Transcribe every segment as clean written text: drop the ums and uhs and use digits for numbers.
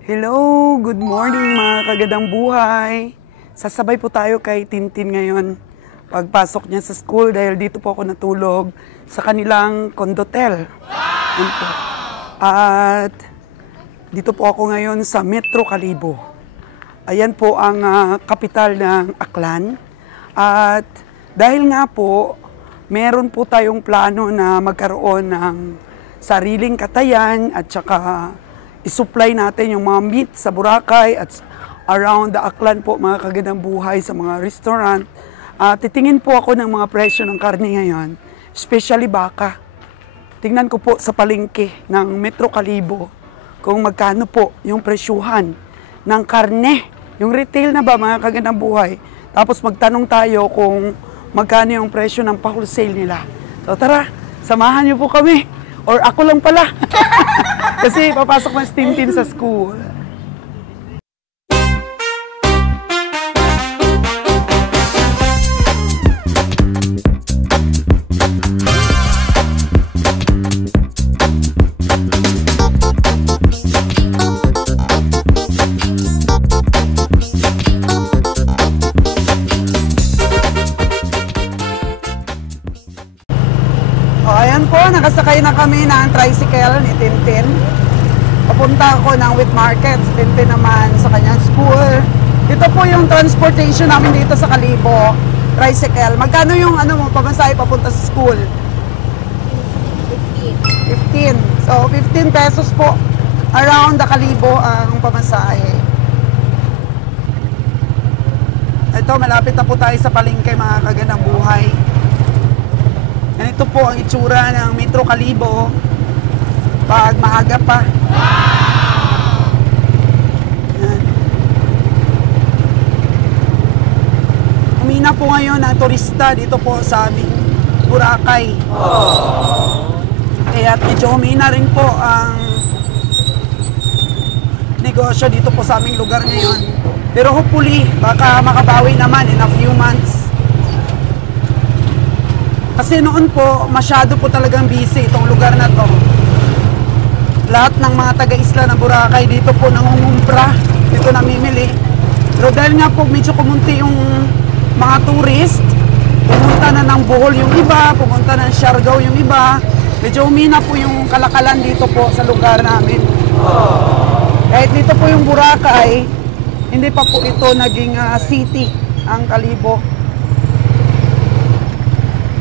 Hello, good morning mga kagadang buhay. Sasabay po tayo kay Tintin ngayon. Pagpasok niya sa school dahil dito po ako natulog sa kanilang condotel. At dito po ako ngayon sa Metro Kalibo. Ayan po ang kapital ng Aklan. At dahil nga po, meron po tayong plano na magkaroon ng sariling katayan at saka isupply natin yung mga meat sa Boracay at around the Aklan po mga kagandang buhay sa mga restaurant. Titingin po ako ng mga presyo ng karne ngayon, especially baka. Tingnan ko po sa palengke ng Metro Kalibo kung magkano po yung presyuhan ng karne, yung retail na ba mga kagandang buhay. Tapos magtanong tayo kung magkano yung presyo ng pa-wholesale nila. So tara, samahan niyo po kami. Or ako lang pala. Kasi papasok ng Tintin sa school. Ayan po, nakasakay na kami ng tricycle ni Tintin. Papunta ako ng wheat market, si Tintin naman sa kanyang school. Ito po yung transportation namin dito sa Kalibo, tricycle. Magkano yung pamasahe papunta sa school? 15. So, 15 pesos po around the Kalibo ang pamasahe. Ito, malapit na po tayo sa palengke mga kagandang buhay. Ito po ang itsura ng Metro Kalibo pag maaga pa. Yan. Umina po ngayon ang turista dito po sa aming Boracay. Kaya medyo umina rin po ang negosyo dito po sa aming lugar ngayon. Pero hopefully, baka makabawi naman in a few months. Kasi noon po, masyado po talagang busy itong lugar na to. Lahat ng mga taga-isla ng Boracay dito po nangungumpra, dito namimili. Pero dahil nga po medyo kumunti yung mga tourist, pumunta na ng Bohol yung iba, pumunta na ng Siargao yung iba, medyo umina po yung kalakalan dito po sa lugar namin. Kahit dito po yung Boracay, hindi pa po ito naging city ang Kalibo.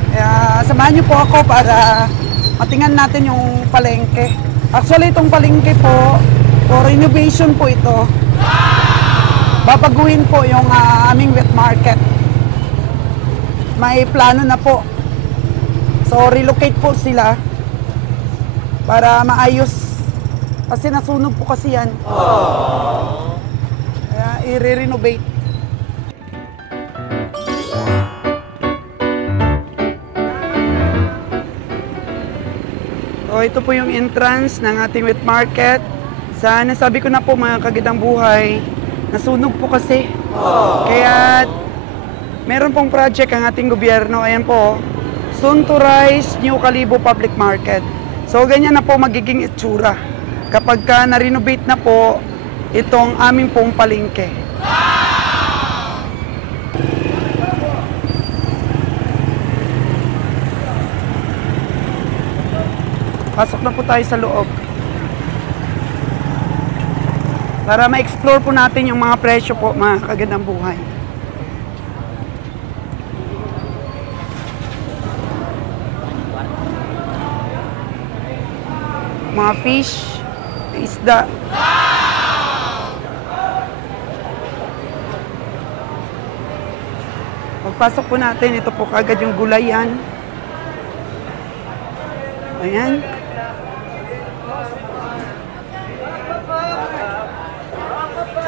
Kaya samahan niyo po ako para matingnan natin yung palengke. Actually, itong palengke po, for renovation po ito. Babaguhin po yung aming wet market. May plano na po. So, relocate po sila para maayos. Kasi nasunog po kasi yan. Kaya i-renovate. So, ito po yung entrance ng ating wet market. Nasabi ko na po mga kagandang buhay, nasunog po kasi. Kaya meron pong project ang ating gobyerno. Ayan po, soon to rise New Kalibo Public Market. So ganyan na po magiging itsura kapag na-renovate na po itong aming pong palengke. Pasok na po tayo sa loob. Para ma-explore po natin yung mga presyo po, mga kagandang buhay. Mga fish, isda. Pagpasok po natin, ito po kagad yung gulayan. Ayan.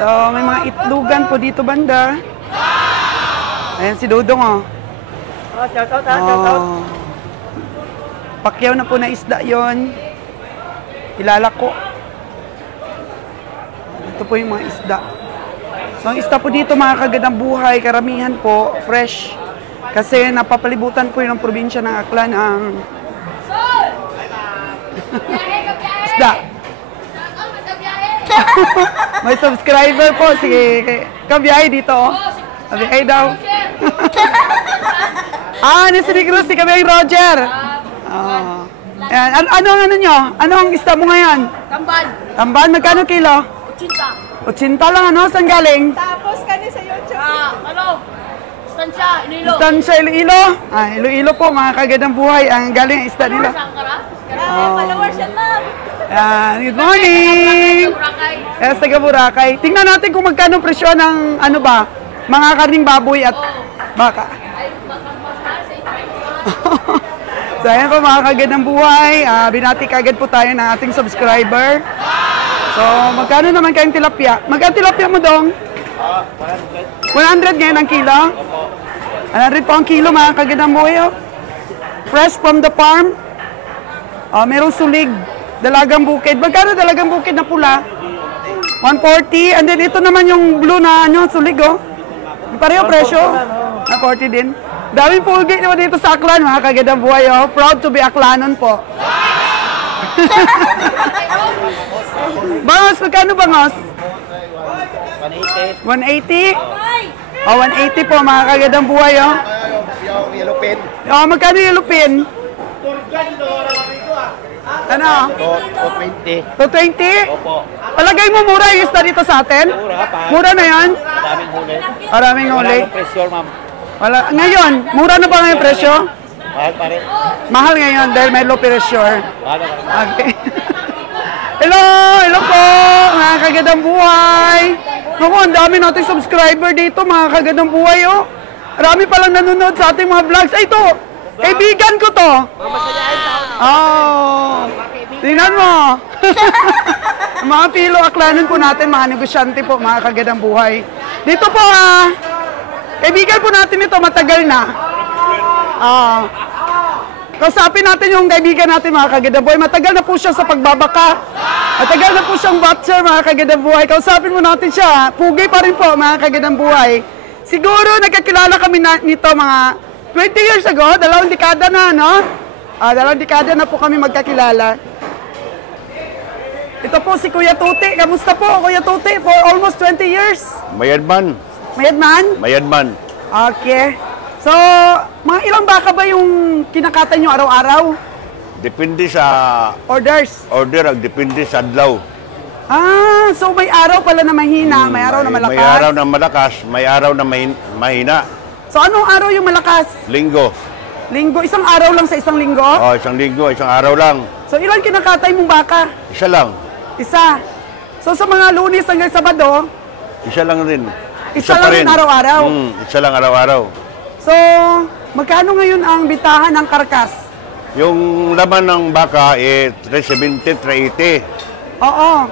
So, may mga itlugan po dito banda. Ayan si Dudong, oh. Shout out. Pakyaw na po na isda yon. Ilalako. Ito po yung mga isda. So, ang isda po dito mga kagandang buhay, karamihan po, fresh. Kasi napapalibutan po yung probinsya ng Aklan ang isda. May subscriber po. Sige, kabiyahe dito. Oh. Kabiyahe daw. Ni si Cruz, si kabiyahe Roger. Oh. Ayan. Ano ang ano nyo? Ano ang isda mo ngayon? Tamban. Tamban, magkano kilo? 80. 80 lang, ano? Saan galing? Tapos kani sa YouTube. Stansya, Iloilo. Stansya, Iloilo. Iloilo po, mga kagandang buhay. Ang galing ang isda nila. Followers yan lang. Good morning! Yes, taga Boracay. Tingnan natin kung magkano presyo ng ano ba, mga karning baboy at baka. So, ayan po mga kagandang buhay. Binati kagad po tayo ng ating subscriber. So, magkano naman kayong tilapia? Magkano tilapia mo dong? 100 ngayon ang kilo? 100 po ang kilo mga kagandang buhay. Oh. Fresh from the farm. Merong sulig. Dalagang bukid. Magkano dalagang bukid na pula? 140. And then ito naman yung blue na ano, sulig oh. Pareho presyo. 40 din. Daming pulgi naman dito sa Aklan, mga kagandang buhay oh. Proud to be Aklanon po. Bangos, magkano bangos? 180. 180? 180 po mga kagandang buhay oh. Yung yellow pin. Magkano yung yellow pin? Ano? 220. 220? Opo. Palagay mo mura yung isda dito sa atin? Mura pa. Mura na yan? Maraming huli. Maraming huli. Walang pressure, ma'am. Ngayon, mura na ba ngayon presyo? Mahal pa rin. Mahal ngayon dahil may low pressure. Mahal pa rin. Okay. Hello po, mga kagandang buhay. Naku, ang dami nating subscriber dito, mga kagandang buhay, oh. Marami palang nanonood sa ating mga vlogs. Ay, ito, kaibigan ko to. Oh, tingnan mo. Mga pilo Aklanon po natin, mga negosyante po, mga kagandang buhay. Dito po, kaibigan po natin ito, matagal na. Kausapin natin yung kaibigan natin, mga kagandang buhay. Matagal na po siya sa pagbabaka. Matagal na po siyang butcher, mga kagandang buhay. Kausapin mo natin siya. Pugay pa rin po, mga kagandang buhay. Siguro, nagkakilala kami nito mga 20 years ago. 2 dekada na, no? 2 dekada na po kami magkakilala. Ito po si Kuya Tuti. Kamusta po, Kuya Tuti? For almost 20 years. Mayadman. Mayadman? Mayadman. Okay. So, mga ilang baka ba yung kinakatan nyo araw-araw? Depende sa Orders? order, depende sa adlaw. So may araw pala na mahina, may araw na malakas? May araw na malakas, may araw na mahina. So anong araw yung malakas? Linggo. Linggo? Isang araw lang sa isang linggo? Isang linggo, isang araw lang. So ilan kinakatay mong baka? Isa lang. Isa. So sa mga Lunes hanggang Sabado? Isa lang rin. Isa pa lang rin araw-araw? Isa lang araw-araw. So, magkano ngayon ang bitahan ng karkas? Yung laman ng baka, 370, 380. Oo.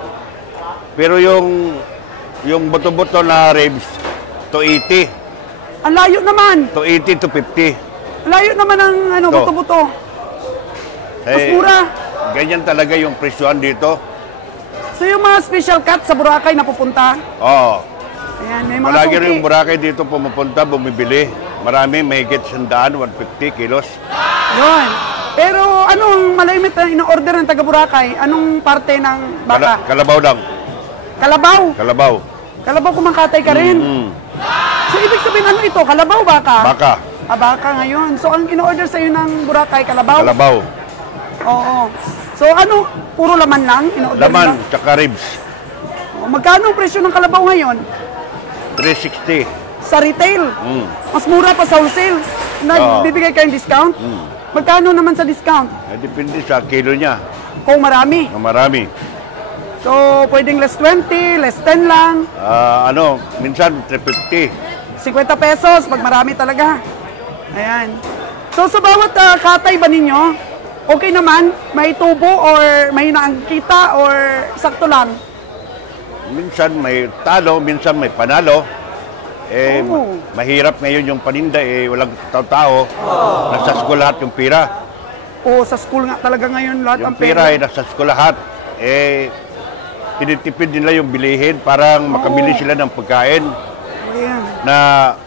Pero yung buto-buto na ribs, 280. Ang layo naman. 280 to 50. Ang layo naman ng buto-buto. Mas mura. Ganyan talaga yung presyoan dito. So yung mga special cut sa Boracay napupunta? Oo. Ayan, may mga Malagi suki. rin yung Boracay dito pumupunta, bumibili. Marami, may higit 100, 150 kilos. Yun. Pero anong malimit na ino-order ng taga Boracay? Anong parte ng baka? Kalabaw lang. Kalabaw? Kalabaw. Kalabaw kumakatay ka rin? So ibig sabihin ano ito? Kalabaw baka? Baka. Baka ngayon. So ang in-order sa'yo ng Boracay, kalabaw? Kalabaw. Oo. So ano? Puro laman lang? In-order Laman, nila? tsaka ribs. Magkano ang presyo ng kalabaw ngayon? 360. Sa retail? Mas mura pa sa wholesale. Nagbibigay kayong discount? Magkano naman sa discount? Depende sa kilo niya. Kung marami. Marami. So, pwedeng less 20, less 10 lang. Minsan 350. 50 pesos pag marami talaga. Ayan. So, sa bawat katay ba ninyo, okay naman? May tubo or may nakita or sakto lang? Minsan may talo, minsan may panalo. Mahirap ngayon yung paninda, walang tao-tao. Nasa school lahat yung pira. Sa school nga talaga ngayon lahat Yung ang pera. pira ay nasa school lahat. Tinitipid nila yung bilihin parang makabili sila ng pagkain Ayan. na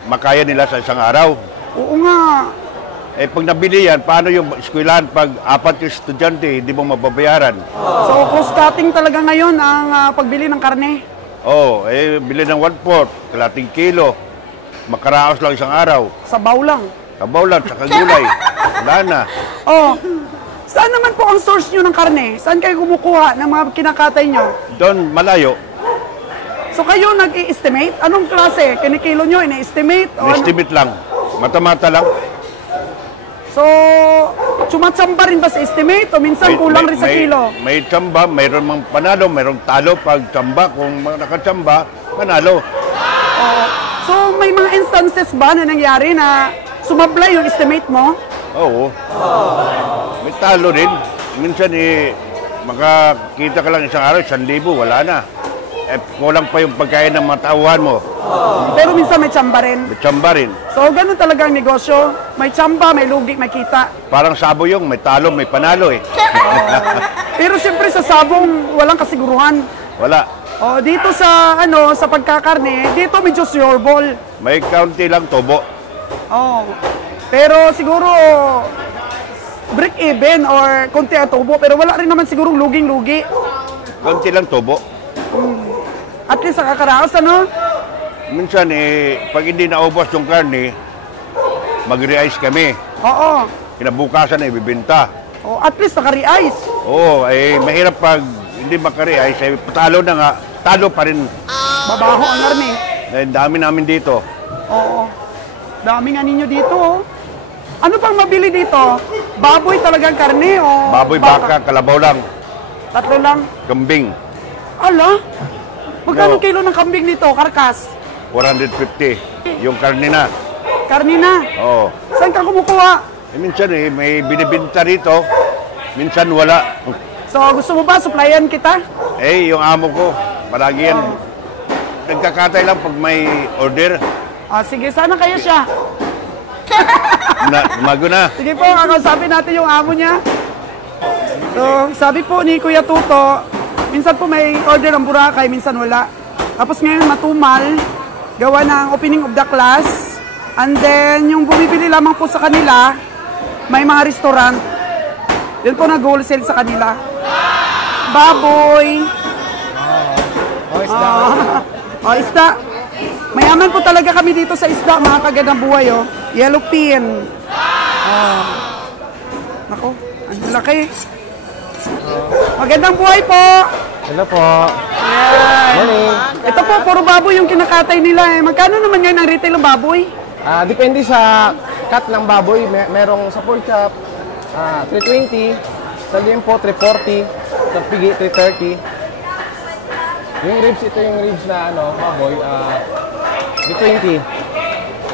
makaya nila sa isang araw. Oo nga. Eh, pag nabili yan, paano yung eskwelahan pag 4 yung estudyante, hindi mo mababayaran? So, cross-cutting talaga ngayon ang pagbili ng karne. Oh, eh, bili ng 1/4, kalating kilo. Makaraos lang isang araw. Sabaw lang. Kabaw lang, tsaka gulay. Wala na. Oh, saan naman po ang source nyo ng karne? Saan kayo kumukuha ng mga kinakatay nyo? Doon, malayo. So kayo nag-i-estimate? Anong klase? Kinikilo nyo, ini-estimate? O ano? Estimate lang. Mata-mata lang. So, sumatsamba rin ba sa estimate o minsan kulang rin sa kilo? May tsamba, mayroon mang panalo, mayroong talo pag tsamba. Kung nakatsamba, panalo. So, may mga instances ba na nangyari na sumablay yung estimate mo? Oo. May talo rin. Minsan makakita ka lang isang araw, 1,000, wala na. Eh, kulang pa yung pagkain ng mga tauhan mo. Pero minsan may tsamba rin. May tsamba rin. So, ganun talaga ang negosyo. May tsamba, may lugi, may kita. Parang sabo yung may talo, may panalo eh. Pero siyempre sa sabong, walang kasiguruhan. Wala. O, dito sa, sa pagkakarne, dito medyo sureball. May kaunti lang tubo. Oh. Pero siguro, break even or konti ang tubo. Pero wala rin naman siguro luging-lugi. Kaunti lang tubo. At least sa kakaraos, Minsan pag hindi naubos yung karne, mag-re-ice kami. Oo. Kinabukasan na ibibenta. Oh, at least naka-re-ice. Oo, mahirap pag hindi makare-ice, patalo na nga, talo pa rin. Babaho ang karne. Dami namin dito. Oo. Dami nga ninyo dito, oh. Ano pang mabili dito? Baboy talagang karne o Baboy, baka, kalabaw lang. 3 lang. Kambing, Ala? Magkano No. kilo ng kambing nito, karkas? 450. Yung karne na. Karne na. Oo. Saan ka kumukuha? Minsan may binibinta rito. Minsan wala. So, gusto mo ba supplyan kita? Yung amo ko, palagi yan. Nagkakatay lang pag may order. Sige, sana kayo siya. Mago na. Sige po, kakausapin natin yung amo niya. So, sabi po ni Kuya Tuto, minsan po may order ng Boracay, minsan wala. Tapos ngayon matumal, gawa ng opening of the class. And then, yung bumibili lamang po sa kanila, may mga restaurant. Yun po nag-wholesale sa kanila. Baboy. isda. Isda. Mayaman po talaga kami dito sa isda, mga kagandang buhay, oh. Yellowfin. Nako, ang laki. Magandang buhay po. Hello po. Yan. Morning. Ito po, puro baboy yung kinakatay nila, eh. Magkano naman ngayon ang retail ng baboy? Depende sa cut ng baboy. Merong sa pork chop, 320. Sa limpo, 340. Sa pigi, 330. Yung ribs, ito yung ribs na baboy, 320.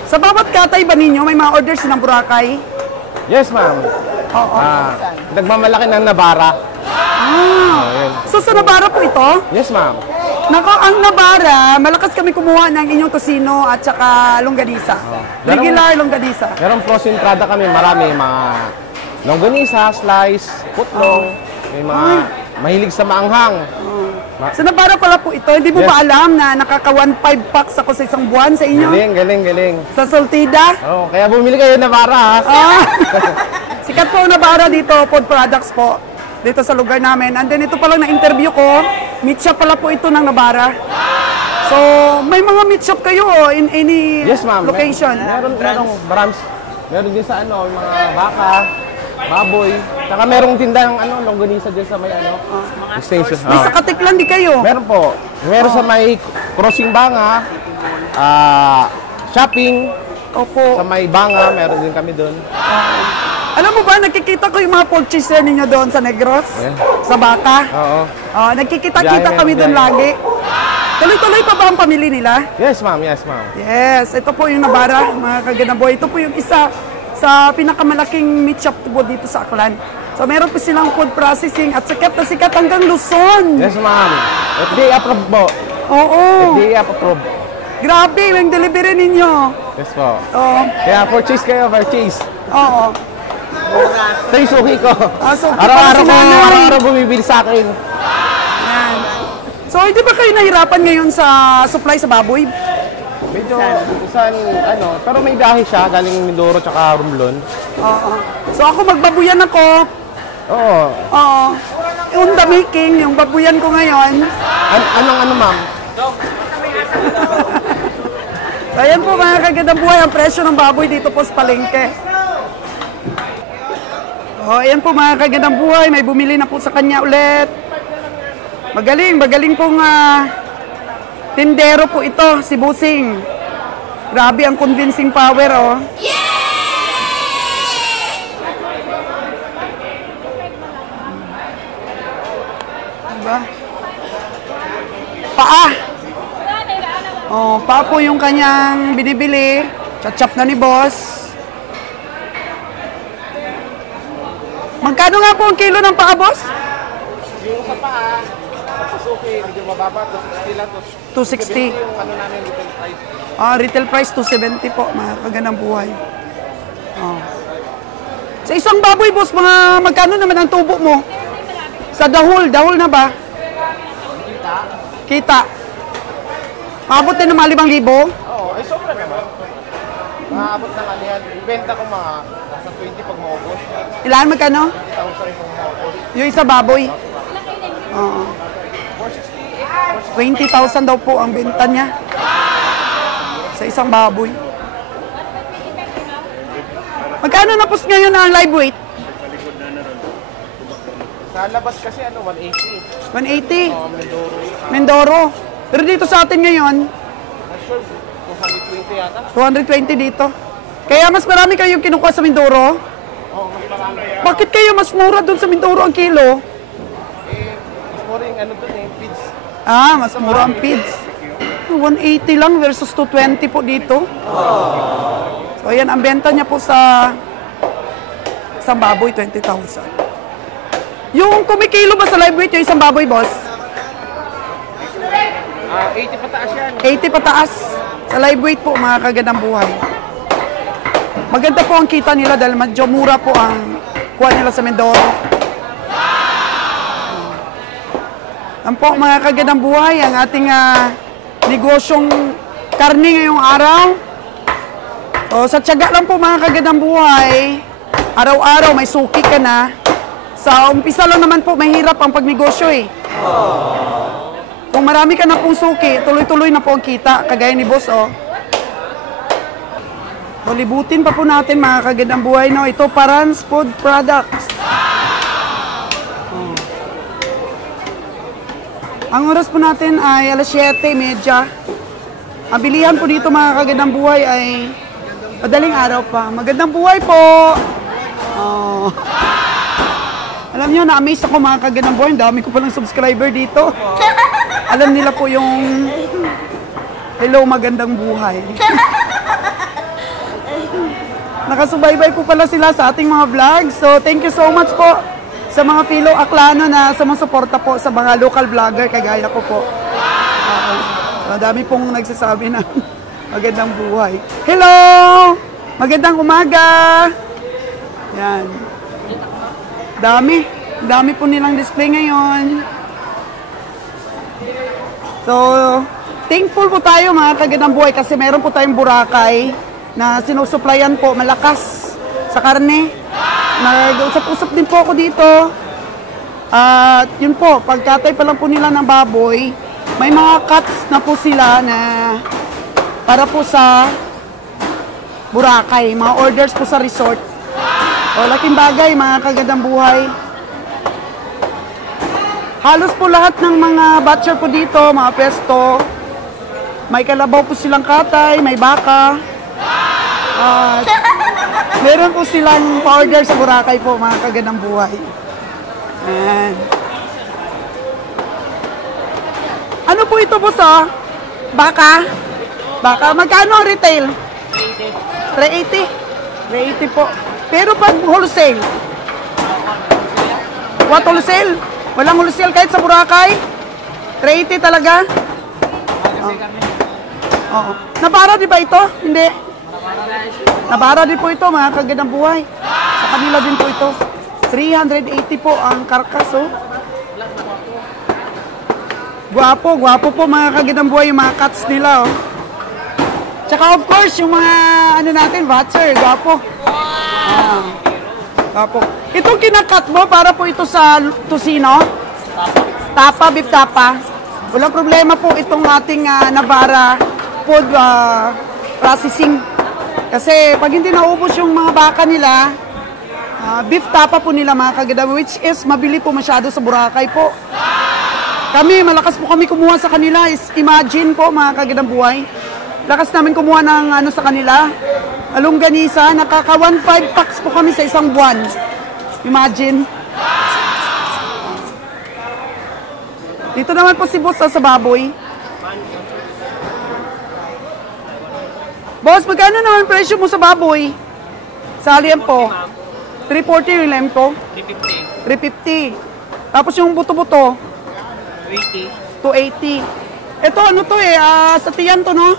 Sa bawat katay ba ninyo, may mga orders ng Boracay? Yes, ma'am. Oo. Nagmamalaki ng Nabara. So sa Nabara po ito? Yes, ma'am. Nako, ang Nabara, malakas kami kumuha ng inyong tosino at saka longganisa. Regular longganisa. Meron frozen entrada kami, marami. Mga longganisa, slice, putlong. May mga mahilig sa maanghang. Sa Nabara pala po ito, hindi mo Yes. ba alam na nakaka 1.5 packs ako sa isang buwan sa inyo? Galing. Sa Soltida? Kaya bumili kayo ng Nabara, ha? Sikat po ang Nabara dito, food products po. Dito sa lugar namin. And then ito palang na-interview ko, meat shop pala po ito ng Nabara. So, may mga meat shop kayo in any Yes, ma'am. location? Meron marami. Meron din sa yung mga baka, baboy. Saka merong tindang longganisa din sa may station. May sa Katiklan di kayo? Meron po. Meron sa may Crossing Banga, shopping, Opo. sa may Banga, meron din kami doon. Alam mo ba, nakikita ko yung mga purchaser ninyo doon sa Negros, sa Bata. Oo. Nagkikita-kita Biyahe, kami doon biyahe. lagi. Tuloy-tuloy pa ba ang pamili nila? Yes, ma'am. Yes, ma'am. Yes, ito po yung Nabara, mga kaganaboy. Ito po yung isa sa pinakamalaking meat shop po dito sa Aklan. So meron po silang food processing at sikat na sikat hanggang Luzon. Yes, ma'am. FDA approved po. Oo. FDA approved. Grabe, yung delivery ninyo. Yes po. Oo. Kaya purchase kayo, purchase. Oo. Ito yung suki ko. Suki Araw-araw pala si nanay. araw-araw bumibili sa akin. Yan. So, hindi ba kayo nahirapan ngayon sa supply sa baboy? Medyo, pero may biyahe siya, galing Mindoro tsaka Romblon. Oo. So ako magbabuyan ako. Oo. Oo. Yung the making, yung babuyan ko ngayon. Anong ano, ma'am? So, ayan po mga kagandang buhay, ang presyo ng baboy dito po sa palengke. So, ayan po mga kagandang buhay, may bumili na po sa kanya ulit. Magaling pong tindero po ito, si Busing. Grabe ang convincing power, oh. Diba? Paa. Oh, paa po yung kanyang binibili. Chachap na ni boss. Magkano nga po ang kilo ng paa, boss? Yung sa paa, sa Suzuki, medyo mababa, 260 lang. 260. Yung ano namin, retail price. Retail price 270 po, mga kagandang buhay. Oh. Sa isang baboy, boss, mga magkano naman ang tubo mo? Sa dahol na ba? Kita. Maabot din ng mga 5,000? Oo, ay sobra naman. Maabot na kaniyan. Ibenta ko mga nasa 20 pag maubos. Ilan magkano? 20,000 pag maubos. Yung isa baboy? Oo. 20,000 daw po ang benta niya. Sa isang baboy. Magkano na po ngayon ang live weight? Sa labas kasi 180. 180. Mindoro. Mindoro. Pero dito sa atin ngayon, Sure, 220 yata. 220 dito. Kaya mas marami kayong kinukuha sa Mindoro? Oo, mas marami. Bakit kayo mas mura doon sa Mindoro ang kilo? Mas mura yung dun feeds. Mas mura ang feeds. 180 lang versus 220 po dito. So ayan, ang benta niya po sa isang baboy, 20,000. Yung kumikilo ba sa live weight yung isang baboy, boss? 80 pataas yan. 80 pataas. Sa live weight po, mga kagandang buhay. Maganda po ang kita nila dahil medyo mura po ang kuha nila sa Mindoro. Yan po, mga kagandang buhay, ang ating negosyong karne ngayong araw. So, sa tiyaga lang po, mga kagandang buhay, araw-araw may suki ka na. Sa umpisa lang naman po, mahirap ang pagnegosyo eh. Kung marami ka na pong suki, tuloy-tuloy na po ang kita, kagaya ni boss, oh. So, libutin pa po natin, mga kagandang buhay, no? Ito, Parans Food Products. Oh. Ang oras po natin ay alas 7:30. Ang bilihan po dito, mga kagandang buhay, ay madaling araw pa. Magandang buhay po! Oh. Alam nyo, na-amaze ako, mga kagandang buhay. Ang dami ko palang subscriber dito. Alam nila po yung hello, magandang buhay. Nakasubaybay po pala sila sa ating mga vlogs. So, thank you so much po sa mga fellow Aklano na sumusuporta po sa mga local vlogger kagaya ko po. So, dami pong nagsasabi na magandang buhay. Hello! Magandang umaga! Yan. Dami po nilang display ngayon. So, thankful po tayo, mga kagandang buhay, kasi meron po tayong Boracay na sinusuplayan po malakas sa karne. Nag-usap-usap din po ako dito. At yun po, pagkatay pa lang po nila ng baboy, may mga cuts na po sila na para po sa Boracay, mga orders po sa resort. O, laking bagay, mga kagandang buhay. Halos po lahat ng mga butcher po dito, mga pesto, may kalabaw po silang katay, may baka. At meron po silang pa-order sa Boracay po, mga kagandang buhay. Ayan. Ano po ito po sa baka? Baka, magkano ang retail? 380. 380 po. Pero pag wholesale? What wholesale? Walang wholesale kahit sa Boracay? 380 talaga? Oo. Nabara di ba ito? Hindi. Nabara din po ito, mga kagandang buhay. Sa kanila din po ito. 380 po ang karkas, oh. Gwapo po, mga kagandang buhay, yung mga cuts nila, oh. Tsaka of course, yung mga ano natin, butcher, gwapo. Tapos, itong kinakat mo, para po ito sa tusino? Tapa, beef tapa. Walang problema po itong ating Navara food processing. Kasi pag hindi naubos yung mga baka nila, beef tapa po nila mga kaganda, which is mabili po masyado sa Boracay po. Kami, malakas po kami kumuha sa kanila. Imagine po mga kagandang buhay. Lakas namin kumuha ng sa kanila. Alongganisa, nakaka 1.5 packs po kami sa isang buwan. Imagine. Dito naman po si Boss sa baboy. Boss, magkano naman presyo mo sa baboy? Sa liempo? 340 yung liempo? 350. Tapos yung buto-buto? 280. Ito ano to sa tiyan to, no?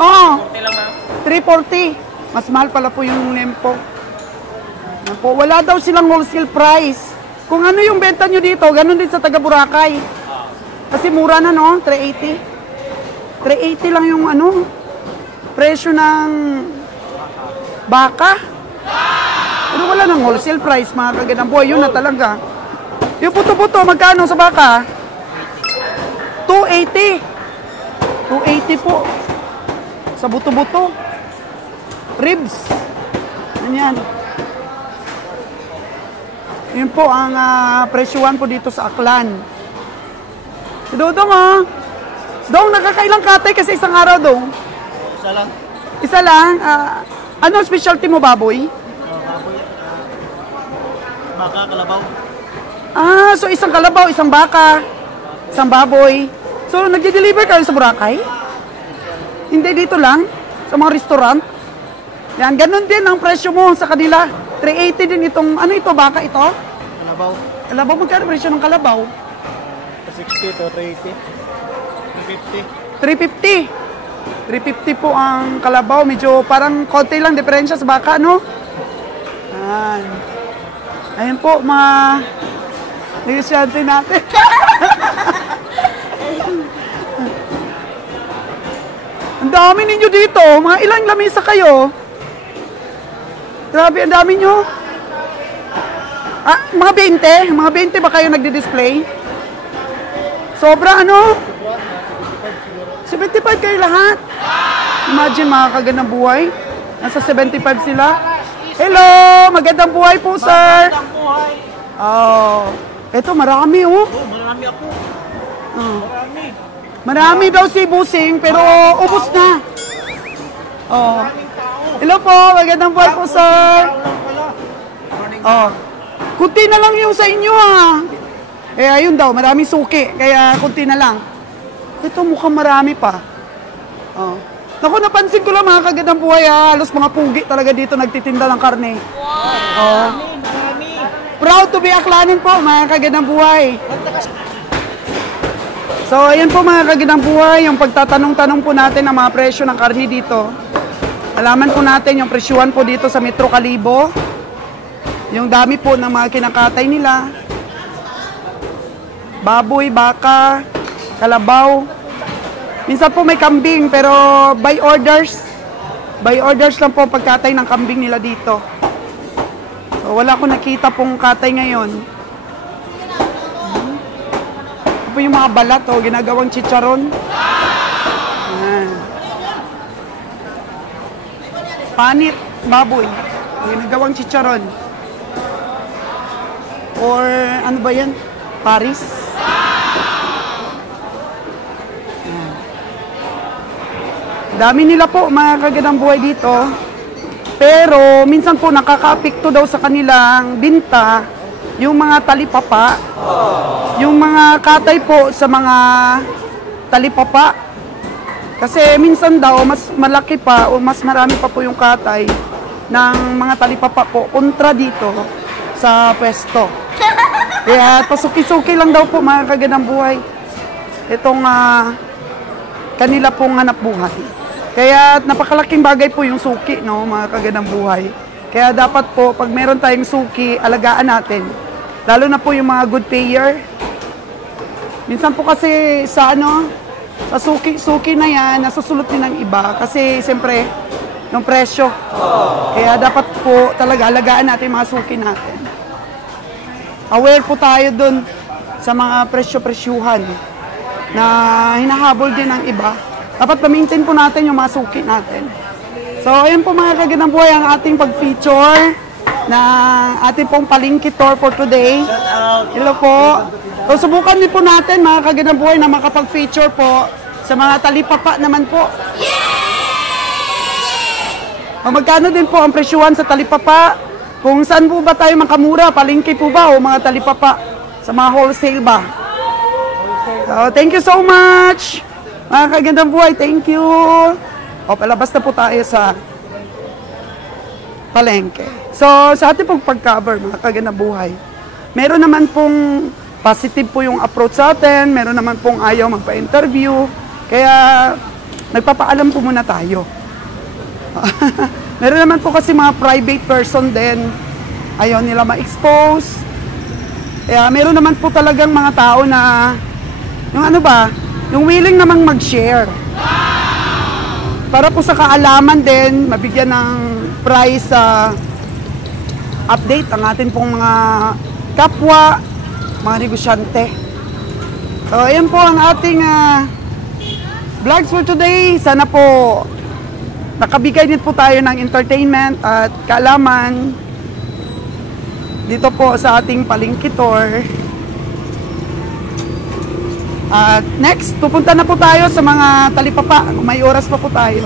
Oo. 340. Mas mahal pala po yung lempo. Yan po. Wala daw silang wholesale price. Kung ano yung benta nyo dito, ganun din sa taga Boracay. Kasi mura na, no? 380. 380 lang yung presyo ng baka. Pero wala ng wholesale price, mga kagandang buhay. Yun na talaga. Yung puto-puto, magkano sa baka? 280. 280 po. Sa buto-buto. Ribs. Ganyan. Yun po ang presyuhan po dito sa Aklan. Si Dodong, Dong, nakakailang katay kasi isang araw, Dong? Isa lang. Isa lang? Ano specialty mo, baboy? Baboy. Baka, kalabaw. So isang kalabaw, isang baka, isang baboy. So, nagde-deliver kayo sa Boracay? Hindi, dito lang? Sa mga restaurant? Yan, ganun din ang presyo mo sa kanila. 380 din itong, ano ito, baka ito? Kalabaw. Kalabaw, magkano presyo ng kalabaw? 60 to 380. 350. 350 po ang kalabaw. Medyo parang konti lang diferensya sa baka, no? Ayan po, mga negosyante natin. Ang dami ninyo dito. Mga ilang lamesa kayo? Grabe, ang dami nyo. Mga 20? Mga 20 ba kayo nagdi-display? Sobra, 75 kayo lahat. Imagine, mga kagandang buhay. Nasa 75 sila. Hello! Magandang buhay po, sir. Magandang buhay. Ito, marami, Marami ako. Marami. Marami daw si Busing, pero ubos na. Hello po, magandang buhay po, sir. Kunti na lang yung sa inyo, ayun daw, maraming suki, kaya kunti na lang. Ito, mukhang marami pa. Naku, napansin ko lang mga kagandang buhay, halos mga pugi talaga dito nagtitinda ng karne. Marami. Proud to be Aklanon po, mga kagandang buhay. So, ayan po mga kagandang buhay, yung pagtatanong-tanong po natin ang mga presyo ng karne dito. Alaman po natin yung presyuhan po dito sa Metro Calibo. Yung dami po ng mga kinakatay nila. Baboy, baka, kalabaw. Minsan po may kambing, pero by orders. By orders lang po pagkatay ng kambing nila dito. So, wala ko nakita pong katay ngayon. Ito po yung mga balat, ginagawang chicharon. Panit, baboy. Ginagawang chicharon. Or ano ba yan? Paris. Dami nila po mga kagandang buhay dito. Pero minsan po nakaka-apekto daw sa kanilang binta yung mga talipapa. Yung mga katay po sa mga talipapa. Kasi minsan daw mas malaki pa o mas marami pa po yung katay ng mga talipapa po kontra dito sa pwesto. Kaya pasuki-suki lang daw po mga kagandang buhay. Itong kanila pong hanap buhay. Kaya napakalaking bagay po yung suki, no, mga kagandang buhay. Kaya dapat po, pag meron tayong suki, alagaan natin. Lalo na po yung mga good payer. Minsan po kasi sa sa suki-suki na yan, nasusulot din ng iba. Kasi siyempre, yung presyo. Kaya dapat po talaga alagaan natin yung mga suki natin. Aware po tayo dun sa mga presyo-presyuhan na hinahabol din ng iba. Dapat pa-maintain po natin yung mga suki natin. So, ayun po mga kagandang buhay ang ating pag-feature na ating pong palengke tour for today. Hello po. So, subukan din po natin mga kagandang buhay na makapag-feature po sa mga talipapa naman po. Magkano din po ang presyuhan sa talipapa? Kung saan po ba tayo makamura? Palengke po ba o mga talipapa? Sa mga wholesale ba? So, thank you so much! Mga kagandang buhay, thank you! O, palabas na po tayo sa palengke. So, sa ating pong pag-cover, mga kagandang buhay, meron naman pong positive po yung approach sa atin, meron naman pong ayaw magpa-interview, kaya nagpapaalam po muna tayo. Meron naman po kasi mga private person din, ayaw nila ma-expose. Kaya meron naman po talagang mga tao na, yung ano ba, yung willing namang mag-share. Para po sa kaalaman din, mabigyan ng price update ang atin pong mga kapwa, mga negosyante. So, ayan po ang ating vlogs for today. Sana po nakabigay din po tayo ng entertainment at kaalaman dito po sa ating palengke tour. At next, pupunta na po tayo sa mga talipapa kung may oras pa po tayo.